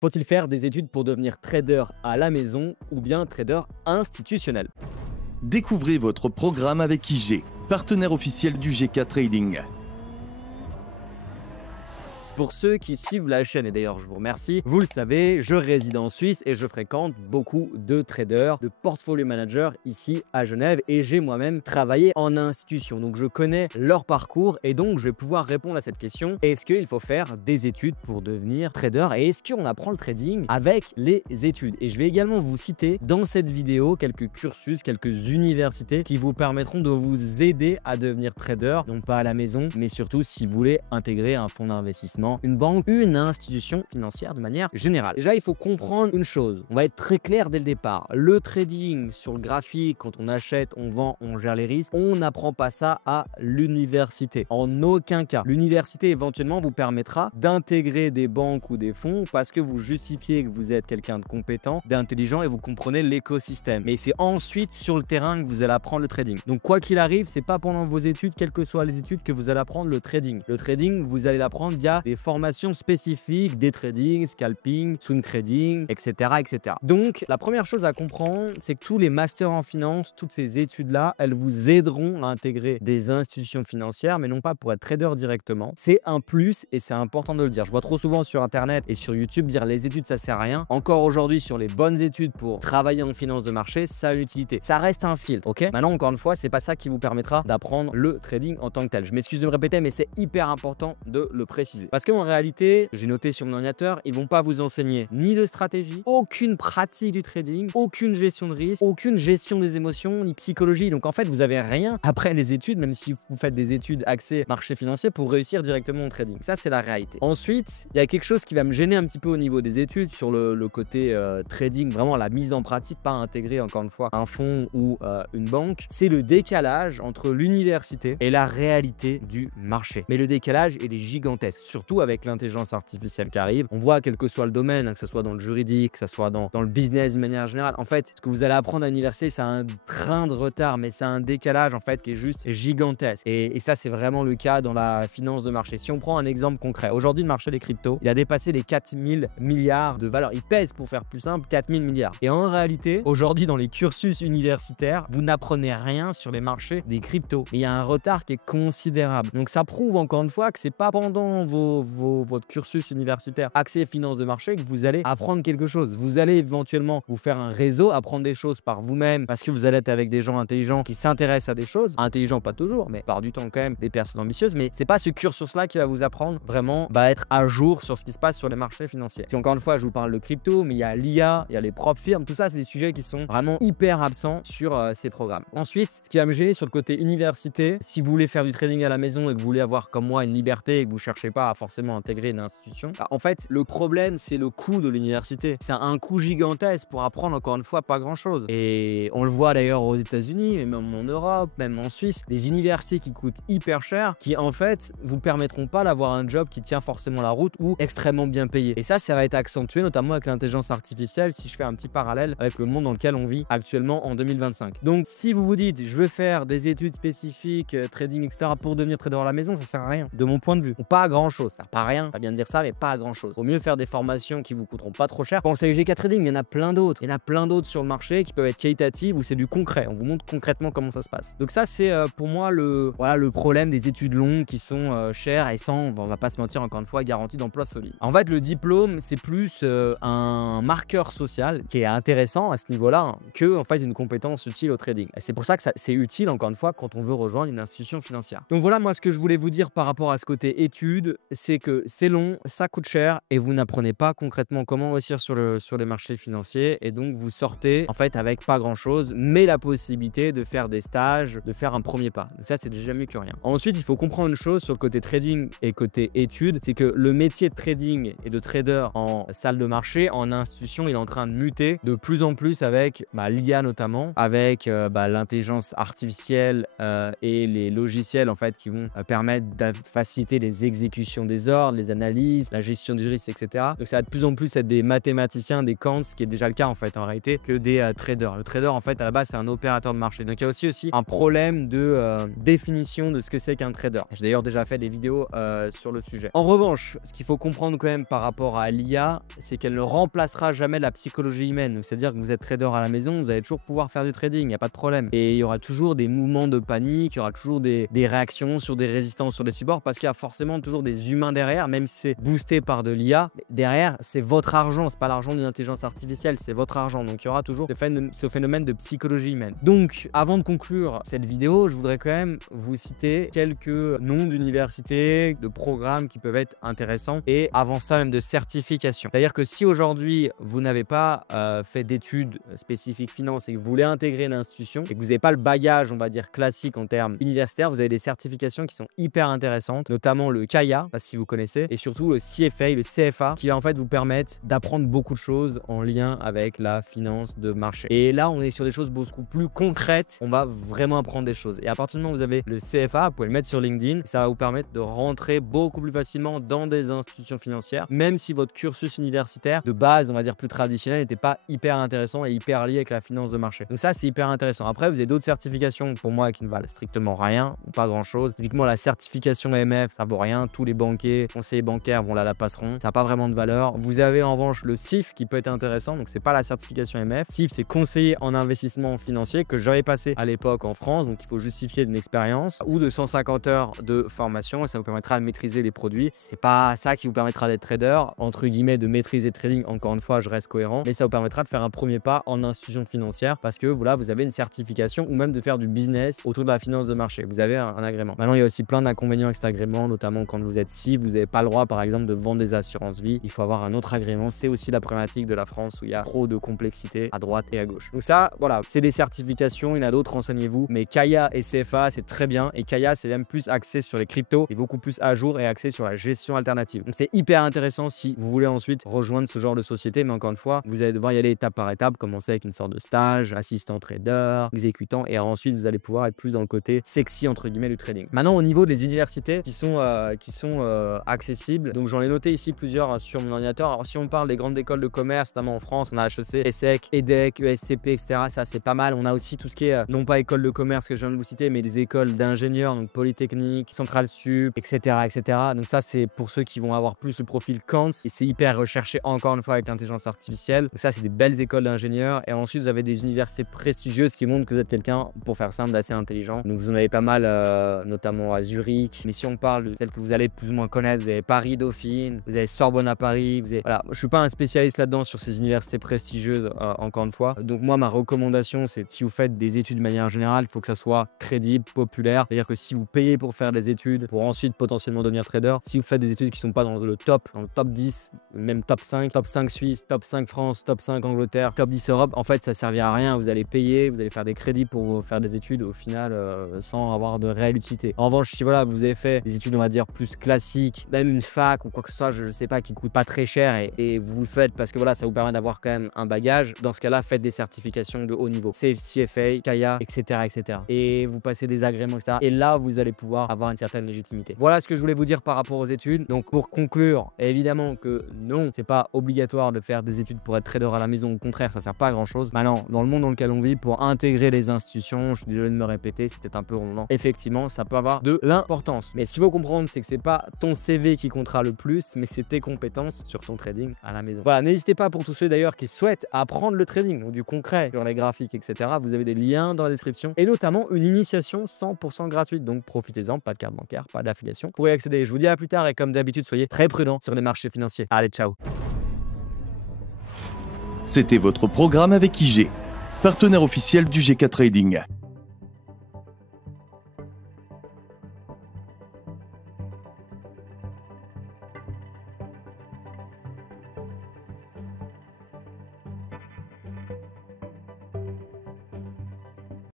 Faut-il faire des études pour devenir trader à la maison ou bien trader institutionnel? Découvrez votre programme avec IG, partenaire officiel du GK Trading. Pour ceux qui suivent la chaîne, et d'ailleurs je vous remercie, vous le savez, je réside en Suisse et je fréquente beaucoup de traders, de portfolio managers ici à Genève et j'ai moi-même travaillé en institution. Donc je connais leur parcours et donc je vais pouvoir répondre à cette question. Est-ce qu'il faut faire des études pour devenir trader et est-ce qu'on apprend le trading avec les études? Et je vais également vous citer dans cette vidéo quelques cursus, quelques universités qui vous permettront de vous aider à devenir trader, non pas à la maison, mais surtout si vous voulez intégrer un fonds d'investissement, une banque, une institution financière de manière générale. Déjà, il faut comprendre une chose. On va être très clair dès le départ. Le trading sur le graphique, quand on achète, on vend, on gère les risques, on n'apprend pas ça à l'université. En aucun cas. L'université éventuellement vous permettra d'intégrer des banques ou des fonds parce que vous justifiez que vous êtes quelqu'un de compétent, d'intelligent et vous comprenez l'écosystème. Mais c'est ensuite sur le terrain que vous allez apprendre le trading. Donc quoi qu'il arrive, c'est pas pendant vos études, quelles que soient les études, que vous allez apprendre le trading. Le trading, vous allez l'apprendre via des formations spécifiques, day trading, scalping, swing trading, etc., etc. Donc, la première chose à comprendre, c'est que tous les masters en finance, toutes ces études-là, elles vous aideront à intégrer des institutions financières, mais non pas pour être trader directement. C'est un plus et c'est important de le dire. Je vois trop souvent sur Internet et sur YouTube dire les études, ça sert à rien. Encore aujourd'hui, sur les bonnes études pour travailler en finance de marché, ça a une utilité. Ça reste un filtre, ok? Maintenant, encore une fois, c'est pas ça qui vous permettra d'apprendre le trading en tant que tel. Je m'excuse de me répéter, mais c'est hyper important de le préciser. Parce qu'en réalité, j'ai noté sur mon ordinateur, ils vont pas vous enseigner ni de stratégie, aucune pratique du trading, aucune gestion de risque, aucune gestion des émotions, ni psychologie. Donc en fait, vous avez rien après les études, même si vous faites des études axées marché financier pour réussir directement au trading. Ça, c'est la réalité. Ensuite, il y a quelque chose qui va me gêner un petit peu au niveau des études sur le côté trading, vraiment la mise en pratique, pas intégrer encore une fois un fonds ou une banque. C'est le décalage entre l'université et la réalité du marché. Mais le décalage, il est gigantesque, surtout avec l'intelligence artificielle qui arrive. On voit quel que soit le domaine, hein, que ce soit dans le juridique, que ce soit dans le business de manière générale. En fait, ce que vous allez apprendre à l'université, c'est un train de retard, mais c'est un décalage en fait qui est juste gigantesque. Et ça, c'est vraiment le cas dans la finance de marché. Si on prend un exemple concret, aujourd'hui, le marché des cryptos, il a dépassé les 4000 milliards de valeur. Il pèse, pour faire plus simple, 4000 milliards. Et en réalité, aujourd'hui, dans les cursus universitaires, vous n'apprenez rien sur les marchés des cryptos. Et il y a un retard qui est considérable. Donc ça prouve encore une fois que c'est pas pendant votre cursus universitaire axé finance de marché que vous allez apprendre quelque chose. Vous allez éventuellement vous faire un réseau, apprendre des choses par vous-même parce que vous allez être avec des gens intelligents qui s'intéressent à des choses. Intelligents pas toujours, mais par du temps quand même des personnes ambitieuses. Mais c'est pas ce cursus-là qui va vous apprendre vraiment être à jour sur ce qui se passe sur les marchés financiers. Puis encore une fois, je vous parle de crypto, mais il y a l'IA, il y a les propres firmes. Tout ça, c'est des sujets qui sont vraiment hyper absents sur ces programmes. Ensuite, ce qui va me gêner sur le côté université, si vous voulez faire du trading à la maison et que vous voulez avoir comme moi une liberté et que vous cherchez pas à forcément intégrer une institution, en fait, le problème, c'est le coût de l'université. C'est un coût gigantesque pour apprendre, encore une fois, pas grand-chose. Et on le voit d'ailleurs aux États-Unis, mais même en Europe, même en Suisse, des universités qui coûtent hyper cher, qui en fait vous permettront pas d'avoir un job qui tient forcément la route ou extrêmement bien payé. Et ça va être accentué notamment avec l'intelligence artificielle, si je fais un petit parallèle avec le monde dans lequel on vit actuellement en 2025. Donc, si vous vous dites, je veux faire des études spécifiques, trading, etc., pour devenir trader à la maison, ça sert à rien, de mon point de vue. Ou pas à grand chose. Ça sert pas à rien, pas bien de dire ça, mais pas à grand chose. Vaut mieux faire des formations qui vous coûteront pas trop cher. Pensez à GK Trading, il y en a plein d'autres. Il y en a plein d'autres sur le marché qui peuvent être qualitatives ou c'est du concret. On vous montre concrètement comment ça se passe. Donc ça, c'est pour moi le problème des études longues qui sont chères et sans, on va pas se mentir encore une fois, garantie d'emploi solide. En fait, le diplôme, c'est plus un marqueur social qui est intéressant à ce niveau-là, hein, que en fait une compétence utile au trading. Et c'est pour ça que c'est utile encore une fois quand on veut rejoindre une institution financière. Donc voilà, moi ce que je voulais vous dire par rapport à ce côté études, c'est que c'est long, ça coûte cher et vous n'apprenez pas concrètement comment réussir sur les marchés financiers et donc vous sortez en fait avec pas grand chose, mais la possibilité de faire des stages, de faire un premier pas. Donc ça, c'est déjà mieux que rien. Ensuite, il faut comprendre une chose sur le côté trading et côté études, c'est que le métier de trading et de trader en salle de marché, en institution, il est en train de muter de plus en plus avec l'IA notamment, avec l'intelligence artificielle et les logiciels en fait qui vont permettre de faciliter les exécutions des les ordres, les analyses, la gestion du risque, etc. Donc ça va de plus en plus être des mathématiciens, des quants, ce qui est déjà le cas en fait en réalité, que des traders. Le trader en fait à la base c'est un opérateur de marché. Donc il y a aussi un problème de définition de ce que c'est qu'un trader. J'ai d'ailleurs déjà fait des vidéos sur le sujet. En revanche, ce qu'il faut comprendre quand même par rapport à l'IA, c'est qu'elle ne remplacera jamais la psychologie humaine. C'est-à-dire que vous êtes trader à la maison, vous allez toujours pouvoir faire du trading, il n'y a pas de problème. Et il y aura toujours des mouvements de panique, il y aura toujours des réactions sur des résistances, sur des supports, parce qu'il y a forcément toujours des humains derrière, même si c'est boosté par de l'IA. Derrière, c'est votre argent, c'est pas l'argent d'une intelligence artificielle, c'est votre argent. Donc il y aura toujours ce phénomène de psychologie humaine. Donc avant de conclure cette vidéo, je voudrais quand même vous citer quelques noms d'universités, de programmes qui peuvent être intéressants et avant ça même de certification. C'est-à-dire que si aujourd'hui vous n'avez pas fait d'études spécifiques finance et que vous voulez intégrer une institution et que vous n'avez pas le bagage, on va dire classique en termes universitaires, vous avez des certifications qui sont hyper intéressantes, notamment le CAIA, si vous connaissez, et surtout le CFA, le CFA, qui va en fait vous permettre d'apprendre beaucoup de choses en lien avec la finance de marché. Et là, on est sur des choses beaucoup plus concrètes. On va vraiment apprendre des choses. Et à partir du moment où vous avez le CFA, vous pouvez le mettre sur LinkedIn. Ça va vous permettre de rentrer beaucoup plus facilement dans des institutions financières, même si votre cursus universitaire de base, on va dire plus traditionnel, n'était pas hyper intéressant et hyper lié avec la finance de marché. Donc ça, c'est hyper intéressant. Après, vous avez d'autres certifications pour moi qui ne valent strictement rien ou pas grand-chose. Typiquement, la certification AMF, ça vaut rien. Tous les banquiers, conseillers bancaires, bon là, la passeront. Ça n'a pas vraiment de valeur. Vous avez en revanche le CIF qui peut être intéressant. Donc c'est pas la certification AMF. CIF, c'est conseiller en investissement financier que j'avais passé à l'époque en France. Donc il faut justifier d'une expérience ou de 150 heures de formation et ça vous permettra de maîtriser les produits. C'est pas ça qui vous permettra d'être trader, entre guillemets, de maîtriser le trading. Encore une fois, je reste cohérent, mais ça vous permettra de faire un premier pas en institution financière parce que voilà, vous avez une certification ou même de faire du business autour de la finance de marché. Vous avez un agrément. Maintenant, il y a aussi plein d'inconvénients avec cet agrément, notamment quand vous êtes CIF, vous n'avez pas le droit, par exemple, de vendre des assurances vie. Il faut avoir un autre agrément. C'est aussi la problématique de la France où il y a trop de complexité à droite et à gauche. Donc ça, voilà, c'est des certifications. Il y en a d'autres, renseignez-vous. Mais CAIA et CFA, c'est très bien. Et CAIA, c'est même plus axé sur les cryptos et beaucoup plus à jour et axé sur la gestion alternative. Donc c'est hyper intéressant si vous voulez ensuite rejoindre ce genre de société. Mais encore une fois, vous allez devoir y aller étape par étape, commencer avec une sorte de stage, assistant trader, exécutant, et ensuite vous allez pouvoir être plus dans le côté sexy entre guillemets du trading. Maintenant, au niveau des universités qui sont accessibles, donc j'en ai noté ici plusieurs sur mon ordinateur. Alors si on parle des grandes écoles de commerce, notamment en France, on a HEC, ESSEC, EDEC, ESCP, etc. Ça c'est pas mal. On a aussi tout ce qui est non pas école de commerce que je viens de vous citer, mais des écoles d'ingénieurs, donc Polytechnique, Centrale Sup, etc., etc. Donc ça c'est pour ceux qui vont avoir plus le profil Kant et c'est hyper recherché encore une fois avec l'intelligence artificielle. Donc ça c'est des belles écoles d'ingénieurs et ensuite vous avez des universités prestigieuses qui montrent que vous êtes quelqu'un, pour faire simple, d'assez intelligent. Donc vous en avez pas mal, notamment à Zurich. Mais si on parle de celles que vous allez plus ou moins connaître, vous avez Paris Dauphine, vous avez Sorbonne à Paris, vous avez... Voilà, je suis pas un spécialiste là-dedans sur ces universités prestigieuses, encore une fois. Donc moi ma recommandation c'est si vous faites des études de manière générale, il faut que ça soit crédible, populaire. C'est-à-dire que si vous payez pour faire des études, pour ensuite potentiellement devenir trader, si vous faites des études qui sont pas dans le top 10, même top 5 Suisse, top 5 France, top 5 Angleterre, top 10 Europe, en fait ça servira à rien. Vous allez payer, vous allez faire des crédits pour faire des études au final sans avoir de réelle utilité. En revanche, si voilà, vous avez fait des études on va dire plus classiques, même une fac ou quoi que ce soit, je sais pas, qui coûte pas très cher et vous le faites parce que voilà, ça vous permet d'avoir quand même un bagage, dans ce cas-là, faites des certifications de haut niveau, CFA, CAIA, etc., etc. Et vous passez des agréments, etc. Et là, vous allez pouvoir avoir une certaine légitimité. Voilà ce que je voulais vous dire par rapport aux études. Donc pour conclure, évidemment que non, c'est pas obligatoire de faire des études pour être trader à la maison. Au contraire, ça sert pas à grand chose. Maintenant, dans le monde dans lequel on vit, pour intégrer les institutions, je suis désolé de me répéter, c'était un peu redondant. Effectivement, ça peut avoir de l'importance. Mais ce qu'il faut comprendre, c'est que c'est pas ton CV qui comptera le plus, mais c'est tes compétences sur ton trading à la maison. Voilà, n'hésitez pas pour tous ceux d'ailleurs qui souhaitent apprendre le trading, donc du concret sur les graphiques, etc. Vous avez des liens dans la description et notamment une initiation 100% gratuite. Donc profitez-en, pas de carte bancaire, pas d'affiliation. Vous pourrez accéder. Je vous dis à plus tard et comme d'habitude, soyez très prudents sur les marchés financiers. Allez, ciao. C'était votre programme avec IG, partenaire officiel du GK Trading.